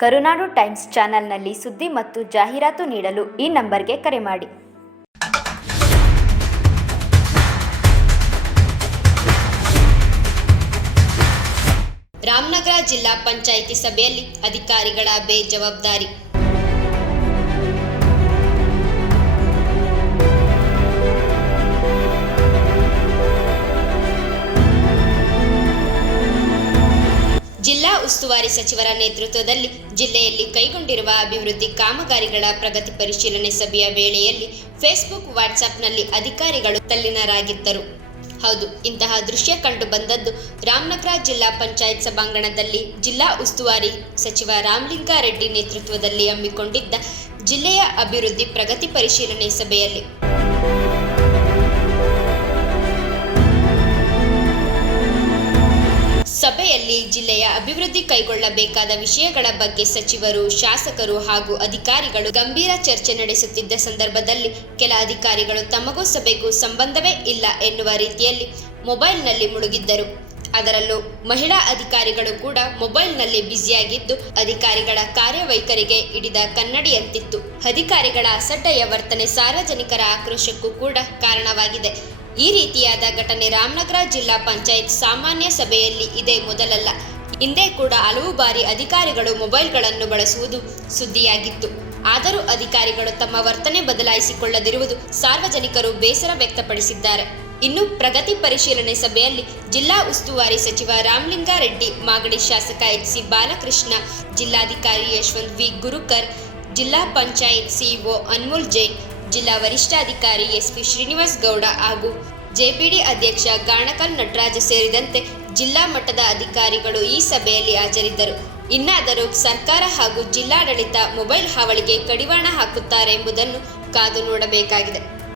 ಕರುನಾಡು times ಚಾನೆಲ್ನಲ್ಲಿ ಸುದ್ದಿ ಮತ್ತು ಜಾಹೀರಾತು ನೀಡಲು ಈ ನಂಬರ್ಗೆ ಕರೆ ಮಾಡಿ. ರಾಮನಗರ ಜಿಲ್ಲಾ ಪಂಚಾಯಿತಿ ಸಭೆಯಲ್ಲಿ ಅಧಿಕಾರಿಗಳ ಬೇಜವಾಬ್ದಾರಿ. ಜಿಲ್ಲಾ ಉಸ್ತುವಾರಿ ಸಚಿವರ ನೇತೃತ್ವದಲ್ಲಿ ಜಿಲ್ಲೆಯಲ್ಲಿ ಕೈಗೊಂಡಿರುವ ಅಭಿವೃದ್ಧಿ ಕಾಮಗಾರಿಗಳ ಪ್ರಗತಿ ಪರಿಶೀಲನೆ ಸಭೆಯ ವೇಳೆಯಲ್ಲಿ ಫೇಸ್ಬುಕ್, ವಾಟ್ಸಪ್ನಲ್ಲಿ ಅಧಿಕಾರಿಗಳು ತಲ್ಲಿನರಾಗಿದ್ದರು. ಹೌದು, ಇಂತಹ ದೃಶ್ಯ ಕಂಡು ಬಂದದ್ದು ರಾಮನಗರ ಜಿಲ್ಲಾ ಪಂಚಾಯತ್ ಸಭಾಂಗಣದಲ್ಲಿ. ಜಿಲ್ಲಾ ಉಸ್ತುವಾರಿ ಸಚಿವ ರಾಮಲಿಂಗಾರೆಡ್ಡಿ ನೇತೃತ್ವದಲ್ಲಿ ಹಮ್ಮಿಕೊಂಡಿದ್ದ ಜಿಲ್ಲೆಯ ಅಭಿವೃದ್ಧಿ ಪ್ರಗತಿ ಪರಿಶೀಲನೆ ಸಭೆಯಲ್ಲಿ. ಸಭೆಯಲ್ಲಿ ಜಿಲ್ಲೆಯ ಅಭಿವೃದ್ಧಿ ಕೈಗೊಳ್ಳಬೇಕಾದ ವಿಷಯಗಳ ಬಗ್ಗೆ ಸಚಿವರು, ಶಾಸಕರು ಹಾಗೂ ಅಧಿಕಾರಿಗಳು ಗಂಭೀರ ಚರ್ಚೆ ನಡೆಸುತ್ತಿದ್ದ ಸಂದರ್ಭದಲ್ಲಿ ಕೆಲ ಅಧಿಕಾರಿಗಳು ತಮಗೂ ಸಭೆಗೂ ಸಂಬಂಧವೇ ಇಲ್ಲ ಎನ್ನುವ ರೀತಿಯಲ್ಲಿ ಮೊಬೈಲ್ನಲ್ಲಿ ಮುಳುಗಿದ್ದರು. ಅದರಲ್ಲೂ ಮಹಿಳಾ ಅಧಿಕಾರಿಗಳು ಕೂಡ ಮೊಬೈಲ್ನಲ್ಲಿ ಬ್ಯುಸಿಯಾಗಿದ್ದು, ಅಧಿಕಾರಿಗಳ ಕಾರ್ಯವೈಖರಿಗೆ ಹಿಡಿದ ಕನ್ನಡಿಯಂತಿತ್ತು. ಅಧಿಕಾರಿಗಳ ಅಸಡ್ಡೆಯ ವರ್ತನೆ ಸಾರ್ವಜನಿಕರ ಆಕ್ರೋಶಕ್ಕೂ ಕೂಡ ಕಾರಣವಾಗಿದೆ. ಈ ರೀತಿಯಾದ ಘಟನೆ ರಾಮನಗರ ಜಿಲ್ಲಾ ಪಂಚಾಯತ್ ಸಾಮಾನ್ಯ ಸಭೆಯಲ್ಲಿ ಇದೇ ಮೊದಲಲ್ಲ. ಹಿಂದೆ ಕೂಡ ಹಲವು ಬಾರಿ ಅಧಿಕಾರಿಗಳು ಮೊಬೈಲ್ಗಳನ್ನು ಬಳಸುವುದು ಸುದ್ದಿಯಾಗಿತ್ತು. ಆದರೂ ಅಧಿಕಾರಿಗಳು ತಮ್ಮ ವರ್ತನೆ ಬದಲಾಯಿಸಿಕೊಳ್ಳದಿರುವುದು ಸಾರ್ವಜನಿಕರು ಬೇಸರ ವ್ಯಕ್ತಪಡಿಸಿದ್ದಾರೆ. ಇನ್ನು ಪ್ರಗತಿ ಪರಿಶೀಲನೆ ಸಭೆಯಲ್ಲಿ ಜಿಲ್ಲಾ ಉಸ್ತುವಾರಿ ಸಚಿವ ರಾಮಲಿಂಗಾರೆಡ್ಡಿ, ಮಾಗಡಿ ಶಾಸಕ ಎಚ್ ಸಿ ಬಾಲಕೃಷ್ಣ, ಜಿಲ್ಲಾಧಿಕಾರಿ ಯಶವಂತ್ ವಿ. ಗುರುಕರ್, ಜಿಲ್ಲಾ ಪಂಚಾಯತ್ ಸಿಇಒ ಅನ್ಮೋಲ್ ಜೈನ್ ಜಿಲ್ಲಾ ವರಿಷ್ಠಾಧಿಕಾರಿ ಎಸ್ಪಿ ಶ್ರೀನಿವಾಸ್ ಗೌಡ ಹಾಗೂ ಜೆಪಿಡಿ ಅಧ್ಯಕ್ಷ ಗಾಣಕಲ್ ನಟರಾಜ ಸೇರಿದಂತೆ ಜಿಲ್ಲಾ ಮಟ್ಟದ ಅಧಿಕಾರಿಗಳು ಈ ಸಭೆಯಲ್ಲಿ ಹಾಜರಿದ್ದರು. ಇನ್ನಾದರೂ ಸರ್ಕಾರ ಹಾಗೂ ಜಿಲ್ಲಾಡಳಿತ ಮೊಬೈಲ್ ಹಾವಳಿಗೆ ಕಡಿವಾಣ ಹಾಕುತ್ತಾರೆ ಎಂಬುದನ್ನು ಕಾದು ನೋಡಬೇಕಾಗಿದೆ.